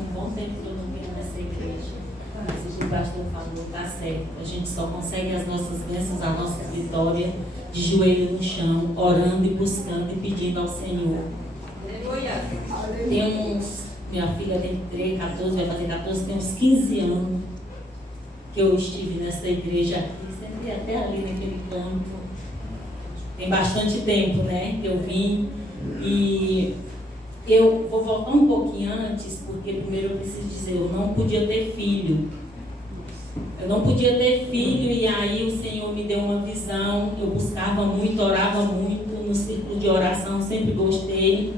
tinha um bom tempo que eu não vinha nessa igreja. Mas o pastor falou, tá certo. A gente só consegue as nossas bênçãos, a nossa vitória, de joelho no chão, orando e buscando e pedindo ao Senhor. Minha filha tem 14, vai fazer 14, tem uns 15 anos que eu estive nessa igreja aqui, sempre até ali naquele campo. Tem bastante tempo, né, que eu vim. E eu vou voltar um pouquinho antes, porque primeiro eu preciso dizer, eu não podia ter filho. Eu não podia ter filho e aí o Senhor me deu uma visão. Eu buscava muito, orava muito no círculo de oração, sempre gostei.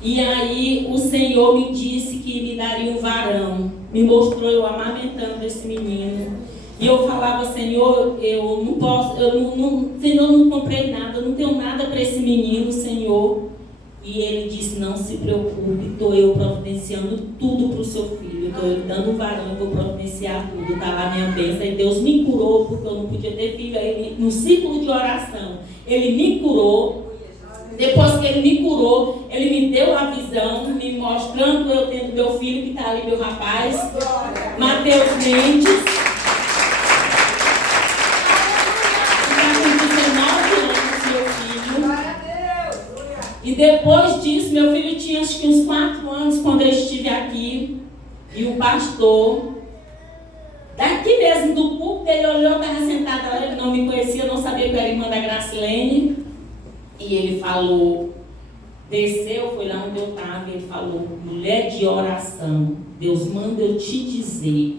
E aí o Senhor me disse que me daria um varão. Me mostrou eu amamentando esse menino. E eu falava, Senhor, eu não posso, Senhor, eu não comprei nada, eu não tenho nada para esse menino, Senhor. E ele disse, não se preocupe, estou eu providenciando tudo para o seu filho. Estou eu dando um varão, eu vou providenciar tudo. Está lá minha bênção. E Deus me curou, porque eu não podia ter filho. Aí, no círculo de oração, Ele me curou. Depois que Ele me curou, Ele me deu a visão, me mostrando eu tendo meu filho, que está ali, meu rapaz, Mateus Mendes. E depois disso, meu filho tinha acho que uns 4 anos quando eu estive aqui. E o pastor, daqui mesmo do púlpito, ele olhou, estava sentado lá, ele não me conhecia, não sabia que eu era irmã da Gracilene. E ele falou, desceu, foi lá onde eu estava, ele falou, mulher de oração, Deus manda eu te dizer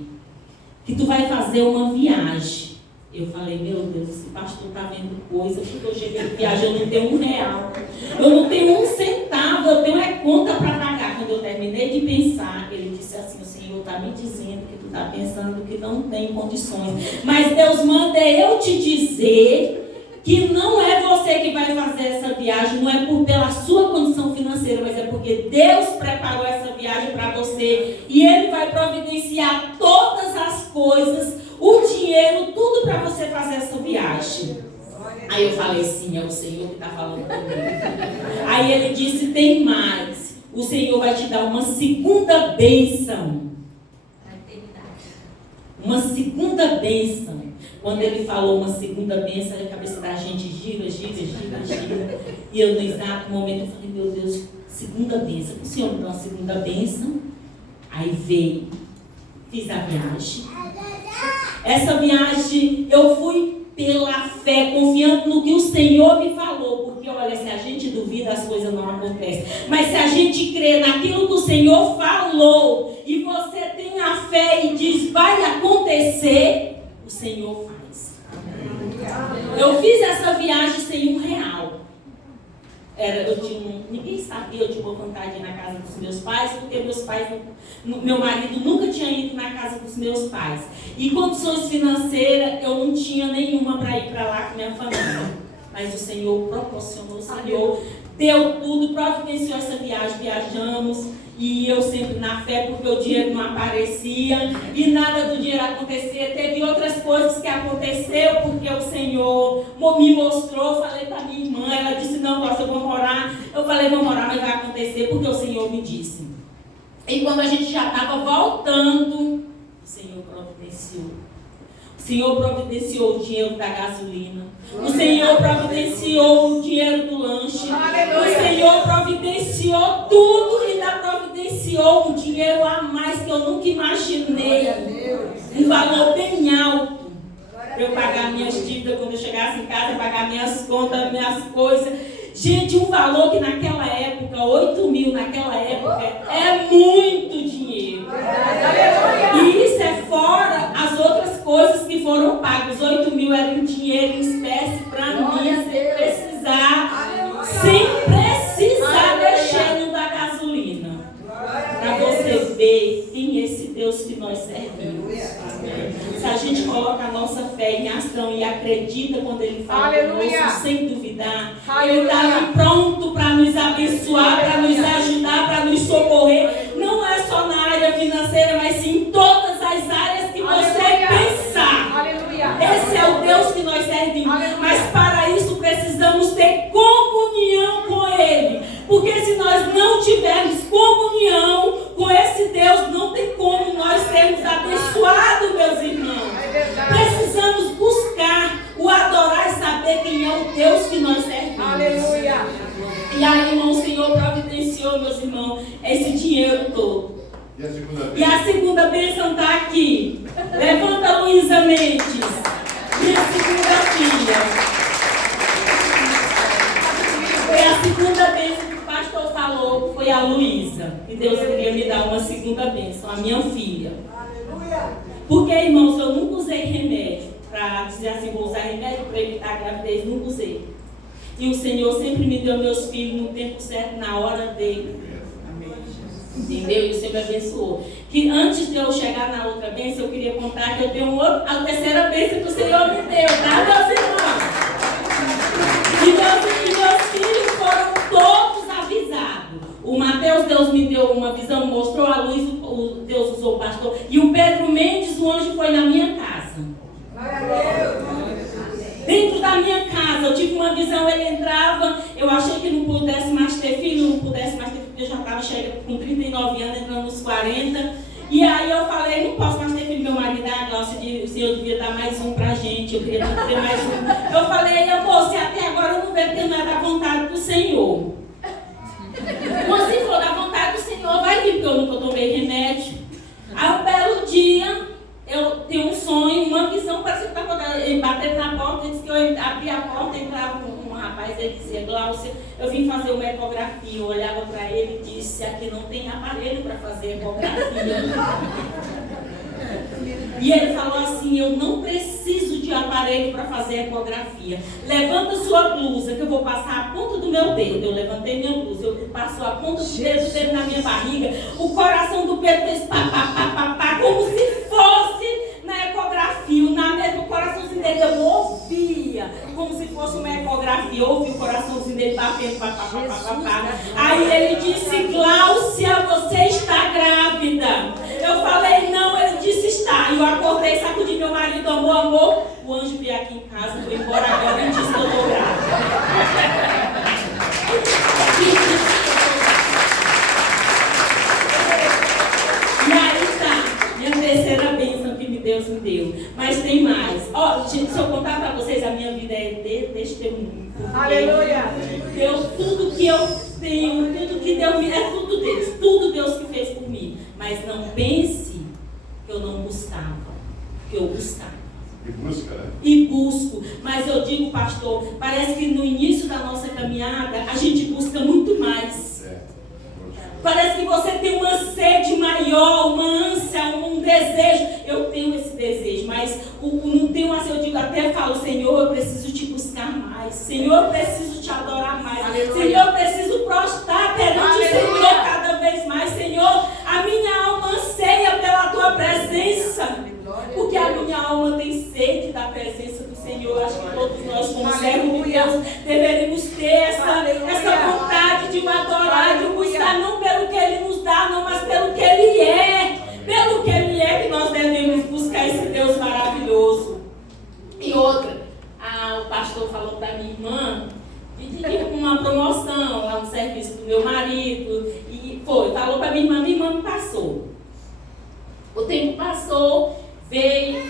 que tu vai fazer uma viagem. Eu falei, meu Deus, esse pastor está vendo coisa, porque eu cheguei de viagem, eu não tenho R$1. Eu não tenho 1 centavo, eu tenho conta para pagar. Quando eu terminei de pensar, ele disse assim, o Senhor está me dizendo que tu está pensando que não tem condições. Mas Deus manda eu te dizer que não é você que vai fazer essa viagem, não é pela sua condição financeira, mas é porque Deus preparou essa viagem para você. E Ele vai providenciar todas as coisas, o dinheiro, tudo para você fazer essa viagem. Aí eu falei, sim, é o Senhor que está falando comigo. Aí ele disse, tem mais. O Senhor vai te dar uma segunda bênção. Uma segunda bênção. Quando ele falou uma segunda bênção, a cabeça da gente gira. E eu, no exato momento, eu falei, meu Deus, segunda bênção. O Senhor me dá uma segunda bênção. Aí veio, fiz a viagem. Essa viagem eu fui pela fé, confiando no que o Senhor me falou. Porque, olha, se a gente duvida, as coisas não acontecem. Mas se a gente crê naquilo que o Senhor falou, e você tem a fé e diz, vai acontecer, o Senhor faz. Eu fiz essa viagem sem R$1. Ninguém sabia, eu tinha uma vontade de ir na casa dos meus pais, porque meu marido nunca tinha ido na casa dos meus pais. E condições financeiras, eu não tinha nenhuma para ir para lá com minha família. Mas o Senhor proporcionou, o Senhor deu tudo, providenciou essa viagem, viajamos. E eu sempre na fé, porque o dinheiro não aparecia e nada do dinheiro acontecia. Teve outras coisas que aconteceu, porque o Senhor me mostrou. Falei para minha irmã, ela disse, não, eu vou morar. Eu falei, vou morar, mas vai acontecer, porque o Senhor me disse. E quando a gente já estava voltando, o Senhor providenciou. O Senhor providenciou o dinheiro da gasolina. O Senhor providenciou o dinheiro do lanche. O Senhor providenciou tudo e ainda providenciou um dinheiro a mais que eu nunca imaginei. Um valor bem alto. Para eu pagar minhas dívidas quando eu chegasse em casa, pagar minhas contas, minhas coisas. Gente, um valor que naquela época, 8.000 naquela época, é muito dinheiro. E isso é fora as outras coisas que foram pagas. 8.000 era em dinheiro, em espécie, para mim, sem precisar mexer no da gasolina. Para você ver, sim, esse Deus que nós servimos. Se a gente coloca a nossa fé em ação e acredita quando Ele fala conosco, sem duvidar, Ele está ali pronto para nos abençoar, para nos ajudar, para nos socorrer. Não é só na área financeira, mas sim em todas as áreas que você pensar. Esse é o Deus que nós servimos. Mas para isso precisamos ter comunhão com Ele. Porque se nós não tivermos comunhão com esse dinheiro todo. E a segunda bênção? E a segunda bênção está aqui. Levanta, Luísa Mendes, minha segunda filha. Foi a segunda bênção que o pastor falou, foi a Luísa. E Deus queria me dar uma segunda bênção, a minha filha. Porque, irmãos, eu nunca usei remédio. Para dizer assim, vou usar remédio para evitar a gravidez, nunca usei. E o Senhor sempre me deu meus filhos no tempo certo, na hora dele. Entendeu? E o Senhor me abençoou. Que antes de eu chegar na outra bênção, eu queria contar que eu tenho a terceira bênção que o Senhor me deu, tá, meus irmãos? E meus filhos foram todos avisados. O Mateus, Deus me deu uma visão, mostrou a luz, Deus usou o pastor. E o Pedro Mendes, o anjo foi na minha casa. Dentro da minha casa, eu tive uma visão, ele entrava, eu achei que não pudesse mais ter filho, porque eu já estava chegando com 39 anos, entrando nos 40. E aí eu falei, não posso mais ter filho, meu marido, a Glaucia, o Senhor devia dar mais um pra gente, eu queria ter mais um. Eu falei, amor, se até agora eu não vejo que não é da vontade do Senhor. Mas se for da vontade do Senhor, vai vir, porque eu nunca tomei remédio. Aí um belo dia, eu tenho um sonho, uma visão, parece que estava batendo na porta, ele disse que eu abri a porta, entrava um rapaz, ele dizia, Glaucia, eu vim fazer uma ecografia, eu olhava para ele e disse, aqui não tem aparelho para fazer ecografia. E ele falou assim, eu não preciso de aparelho para fazer ecografia. Levanta sua blusa, que eu vou passar a ponta do meu dedo. Eu levantei minha blusa, eu passo a ponta do dedo na minha barriga. O coração do Pedro fez pá, pá, pá, pá, pá, como se fosse na ecografia. O coraçãozinho dele eu ouvia, como se fosse uma ecografia. Eu ouvi o coraçãozinho dele batendo, pá, pá, pá, pá, pá. Aí ele disse, Glaucia, você está grávida. Eu falei, não, ele disse, está. E eu acordei, sacudi meu marido, amor. O anjo veio aqui em casa, foi embora agora e disse que eu estou grávida. E aí está, minha terceira bênção que Deus me deu. Mas tem mais. Ó, se eu contar para vocês, a minha vida é testemunho. Aleluia! Deus, tudo que eu tenho, tudo que Deus me é tudo Deus. Tudo Deus que fez por mim. Mas não pense que eu não buscava. Que eu buscava. E busca, né? E busco. Mas eu digo, pastor, parece que no início da nossa caminhada, a gente busca muito mais. Parece que você tem uma sede maior, uma ânsia, um desejo. Eu tenho esse desejo, mas não tenho assim, eu digo, até falo, Senhor, eu preciso te buscar mais. Senhor, eu preciso te adorar mais. Aleluia. Senhor, eu preciso prostrar perante o Senhor cada vez mais. Senhor, a minha alma anseia pela tua presença. Porque a minha alma tem sede da presença do Senhor. Acho que todos nós, como servos de Deus, deveríamos ter essa vontade de o adorar, de o buscar, não pelo que Ele nos dá, não, mas pelo que Ele é. Pelo que Ele é que nós devemos buscar esse Deus maravilhoso. E outra, o pastor falou para minha irmã, pediu uma promoção lá no serviço do meu marido, e falou para minha irmã me passou. O tempo passou, veio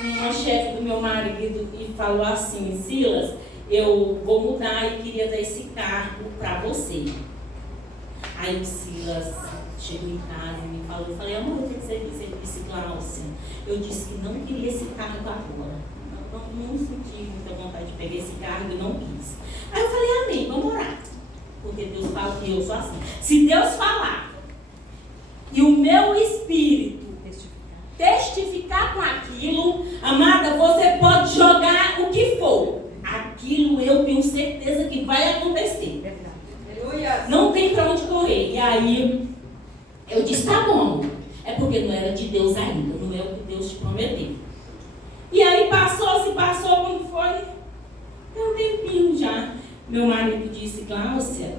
uma chefe do meu marido e falou assim, Silas, eu vou mudar e queria dar esse cargo para você. Aí o Silas chegou em casa e me falou, eu falei, amor, o que você disse? Ele disse, Glaucia, eu disse que não queria esse cargo agora. Não senti muita vontade de pegar esse cargo e não quis. Aí eu falei, amém, vamos orar. Porque Deus fala que eu sou assim. Se Deus falar e o meu espírito testificar com aquilo, amada, você pode jogar o que for. Aquilo eu tenho certeza que vai acontecer. Não tem para onde correr. E aí eu disse, tá bom. É porque não era de Deus ainda, não é o que Deus te prometeu. E aí passou, quando foi, tem um tempinho já. Meu marido disse, Glaucia,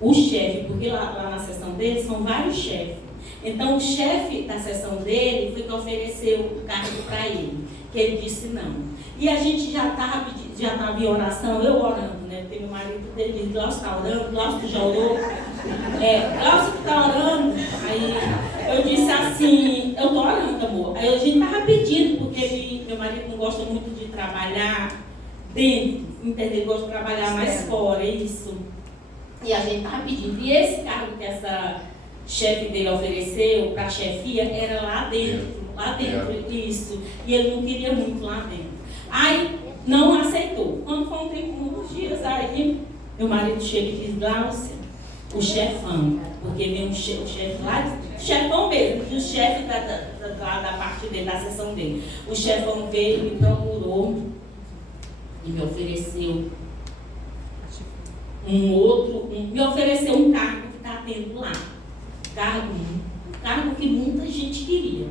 o chefe, porque lá na sessão dele são vários chefes. Então o chefe da sessão dele foi que ofereceu o cargo para ele, que ele disse não. E a gente já estava em oração, eu orando, né? Porque meu marido dele disse, Glaucia está orando, Glaucia já orou. Glaucia que está orando. Aí eu disse assim, eu estou orando, amor. Aí a gente estava pedindo, porque meu marido não gosta muito de trabalhar dentro, entendeu? Ele gosta de trabalhar mais fora, é isso. E a gente estava pedindo. E esse cargo que essa chefe dele ofereceu para a chefia era lá dentro. Isso. E ele não queria muito lá dentro. Aí não aceitou. Quando foi um tempo, uns dias, aí meu marido chega e diz: Gláucia, o chefão, porque vem o chefe lá, chefão mesmo, que o chefe da parte dele, da sessão dele. O chefão veio, me procurou e me ofereceu me ofereceu um cargo que está tendo lá. Cargo que muita gente queria.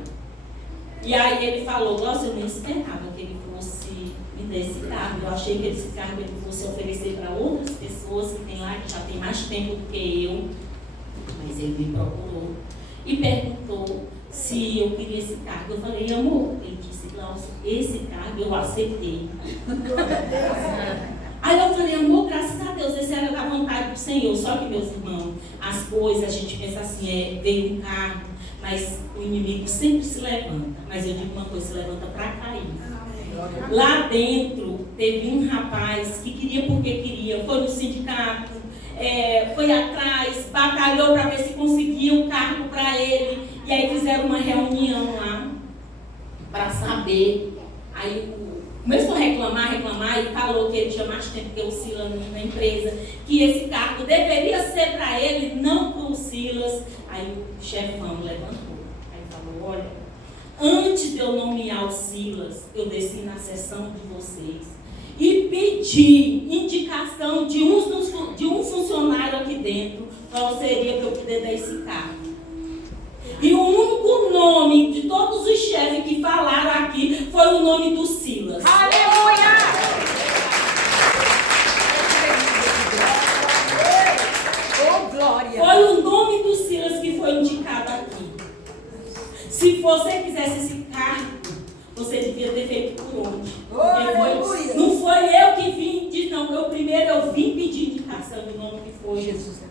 E aí ele falou: Nossa, eu nem esperava que ele fosse me dar esse cargo. Eu achei que esse cargo ele fosse oferecer para outras pessoas que tem lá, que já tem mais tempo do que eu. Mas ele me procurou e perguntou se eu queria esse cargo. Eu falei: Amor, ele disse: Gláucia, esse cargo eu aceitei. Aí eu falei: Amor, graças a Deus, esse era da vontade do Senhor. Só que, meus irmãos, as coisas, a gente pensa assim, veio um cargo, mas o inimigo sempre se levanta. Mas eu digo uma coisa: se levanta para cair. Lá dentro, teve um rapaz que queria porque queria, foi no sindicato, foi atrás, batalhou para ver se conseguia o cargo para ele. E aí fizeram uma reunião lá para saber. Aí começou a reclamar e falou que ele tinha mais tempo que o Silas na empresa, que esse cargo deveria ser para ele, não para o Silas. Aí o chefão levantou, aí falou: Olha, antes de eu nomear o Silas, eu desci na sessão de vocês e pedi indicação de um funcionário aqui dentro, qual seria para eu poder dar esse cargo. E o único nome de todos os chefes que falaram aqui foi o nome do Silas. Aleluia! Oh, glória! Foi o nome do Silas que foi indicado aqui. Se você quisesse esse cargo, você devia ter feito por onde? Não foi eu que vim, não. Eu vim pedir indicação do nome que foi Jesus.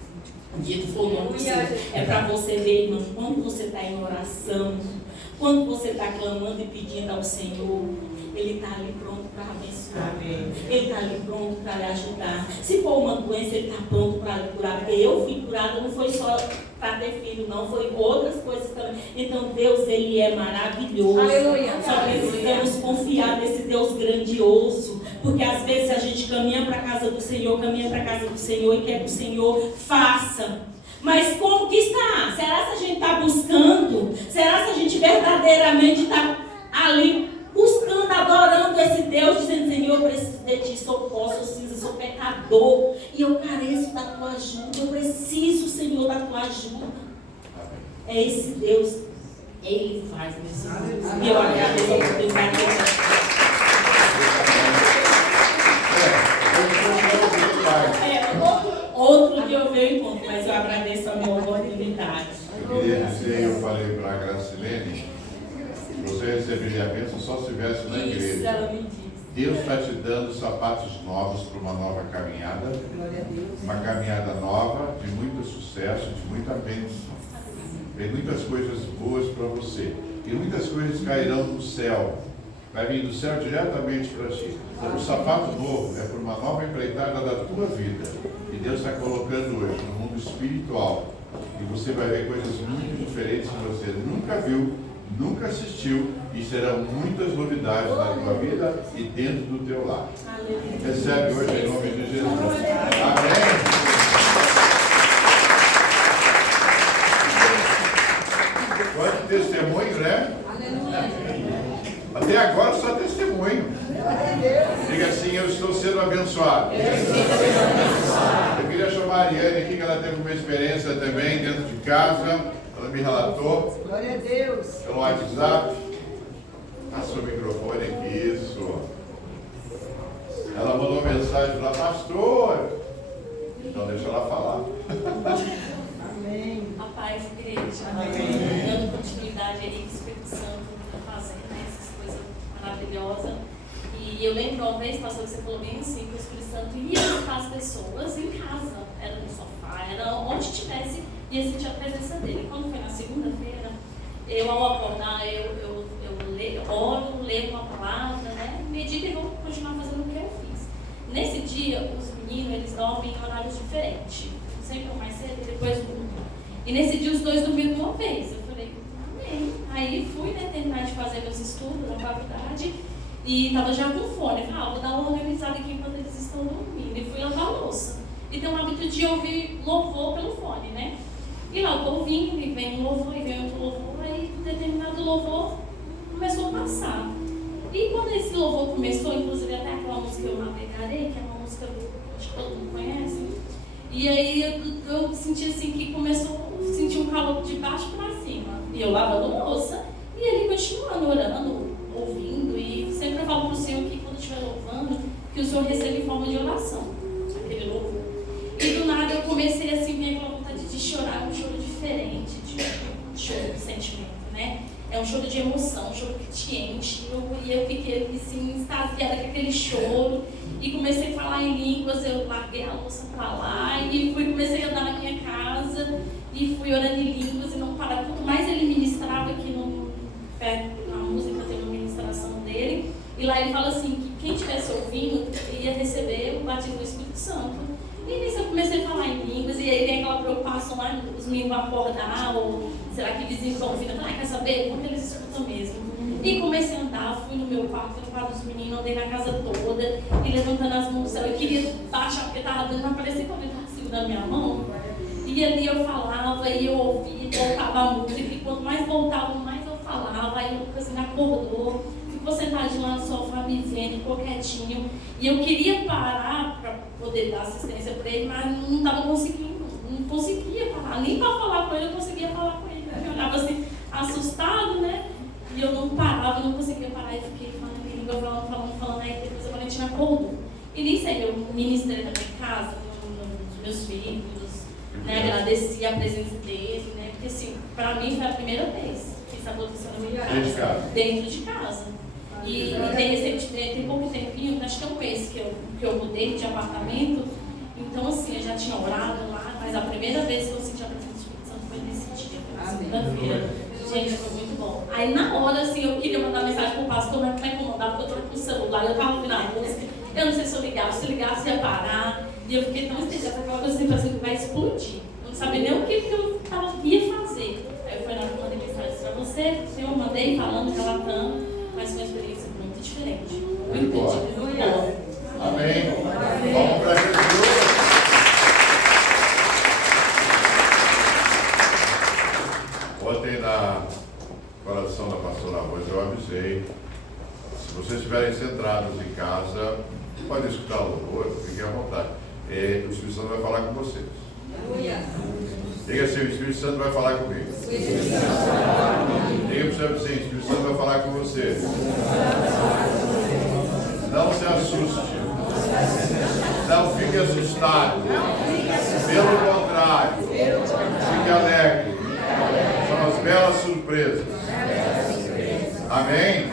Dito foi o nome do Senhor. É para você ver, irmão, quando você está em oração, quando você está clamando e pedindo ao Senhor, Ele está ali pronto para abençoar. Ele está ali pronto para lhe ajudar. Se for uma doença, Ele está pronto para lhe curar. Porque eu fui curada, não foi só para ter filho, não, foi outras coisas também. Então Deus, Ele é maravilhoso. Aleluia. Só precisamos confiar nesse Deus grandioso. Porque às vezes a gente caminha para a casa do Senhor e quer que o Senhor faça. Mas como que está? Será que a gente está buscando? Será que a gente verdadeiramente está ali buscando, adorando esse Deus, dizendo: Senhor, eu preciso de Ti, sou sou pecador, e eu careço da Tua ajuda, eu preciso, Senhor, da Tua ajuda. É esse Deus, Ele faz, meus irmãos. E eu agradeço a oportunidade. Outro dia eu venho encontro, mas eu agradeço a minha oportunidade. Eu queria dizer, eu falei para a Gracilene, você receberia a bênção só se estivesse na igreja. Isso, ela me disse. Deus está te dando sapatos novos para uma nova caminhada. Uma caminhada nova, de muito sucesso, de muita bênção. Tem muitas coisas boas para você. E muitas coisas cairão do céu. Vai vir do céu diretamente para ti. Então, o sapato novo é por uma nova empreitada da tua vida. E Deus está colocando hoje no mundo espiritual. E você vai ver coisas muito diferentes que você nunca viu, nunca assistiu. E serão muitas novidades na tua vida e dentro do teu lar. Recebe hoje em nome de Jesus. Amém. Quanto testemunho, né? Até agora só testemunho. Diga assim: eu estou sendo abençoado. Eu queria chamar a Ariane aqui, que ela teve uma experiência também dentro de casa. Ela me relatou. Glória a Deus. Pelo WhatsApp. Passa o microfone aqui, isso. Ela mandou mensagem lá: pastor. Então deixa ela falar. Amém. A paz, igreja. Amém. Dando continuidade aí que o Espírito Santo está fazendo, né, essas coisas maravilhosas. E eu lembro uma vez, pastor, que você falou bem assim, que o Espírito Santo ia buscar as pessoas em casa, era no sofá, era onde tivesse, ia sentir a presença dele. Quando foi na segunda-feira, eu ao acordar, eu oro, leio uma palavra, né, medito e vou continuar fazendo o que eu fiz. Nesse dia, os meninos, eles dormem em horários diferentes. sempre ou mais cedo, e depois durmo. E nesse dia os dois dormiram de uma vez. Eu falei, amém. Aí fui, né, terminar de fazer meus estudos na faculdade e estava já com fone. Eu falei, vou dar uma organizada aqui enquanto eles estão dormindo. E fui lavar a louça. E tem o hábito de ouvir louvor pelo fone, né? E lá eu estou ouvindo, e vem um louvor, e vem outro louvor, aí determinado louvor começou a passar. E quando esse louvor começou, inclusive até aquela música Eu Navegarei, que é uma música que acho que todo mundo conhece, e aí eu senti assim que começou a sentir um calor de baixo para cima. E eu lavando louça, e ele continuando orando, ouvindo, e sempre eu falo para o Senhor que quando estiver louvando, que o Senhor receba em forma de oração, aquele louvor. E do nada eu comecei assim, ver aquela vontade de chorar, um choro diferente, de choro de sentimento, né? É um choro de emoção, um choro que te enche. E eu fiquei assim, extasiada com aquele choro. E comecei a falar em línguas, eu larguei a louça pra lá e comecei a andar na minha casa e fui orando em línguas e não parava. Quanto mais ele ministrava aqui na música, tem uma ministração dele. E lá ele fala assim, que quem estivesse ouvindo ia receber o batismo do Espírito Santo. E nisso eu comecei a falar em línguas, e aí tem aquela preocupação lá, os meninos vão acordar, ou será que vizinhos estão ouvindo? Eu falei, quer saber? Porque eles escutam mesmo. E comecei a andar, fui no meu quarto, no quarto dos meninos, andei na casa toda, e levantando as mãos no céu. Eu queria baixar, porque estava dando, mas parecia que alguém estava segurando minha mão. E ali eu falava, e eu ouvia, voltava a música, e quanto mais voltava, mais eu falava. Aí o Lucas me acordou, ficou sentadinho lá no sofá me vendo, ficou quietinho. E eu queria parar para poder dar assistência para ele, mas não estava conseguindo, não conseguia parar. Nem para falar com ele eu conseguia falar com ele. Eu olhava assim, assustado, né? E eu não parava, não conseguia parar. E fiquei falando em língua, falando. Aí depois a Valentina acordou. E nem sei, eu ministrei na minha casa, nos meus filhos, né? Agradeci a presença dele, né? Porque assim, para mim foi a primeira vez que essa produção na minha casa. Dentro de casa. E tem pouco tempinho, acho que é um mês que eu mudei de apartamento. Então assim, eu já tinha orado lá, mas a primeira vez que eu senti a presença do Espírito Santo foi nesse dia, segunda-feira. Gente, foi muito bom. Aí na hora, assim, eu queria mandar mensagem pro pastor, mas como é que eu mandava? Porque eu estava com o celular, eu estava ouvindo a música. Eu não sei se eu ligava, se ligasse ia parar. E eu fiquei tão estressada, aquela coisa assim, parecendo que vai explodir. Eu não sabia nem o que eu ia fazer. Aí eu fui lá e mandei mensagem para você, eu mandei falando, relatando, mas foi uma experiência muito diferente. Muito boa. Amém. Vamos para Jesus. Ontem na oração da pastora Arroz eu avisei, se vocês estiverem centrados em casa, podem escutar o louvor, fiquem à vontade. O Espírito Santo vai falar com vocês. Diga assim, o Espírito Santo vai falar comigo. Diga para você assim, o Espírito Santo vai falar com você. Não se assuste. Não fique assustado. Pelo contrário, fique alegre. São as belas surpresas. Amém?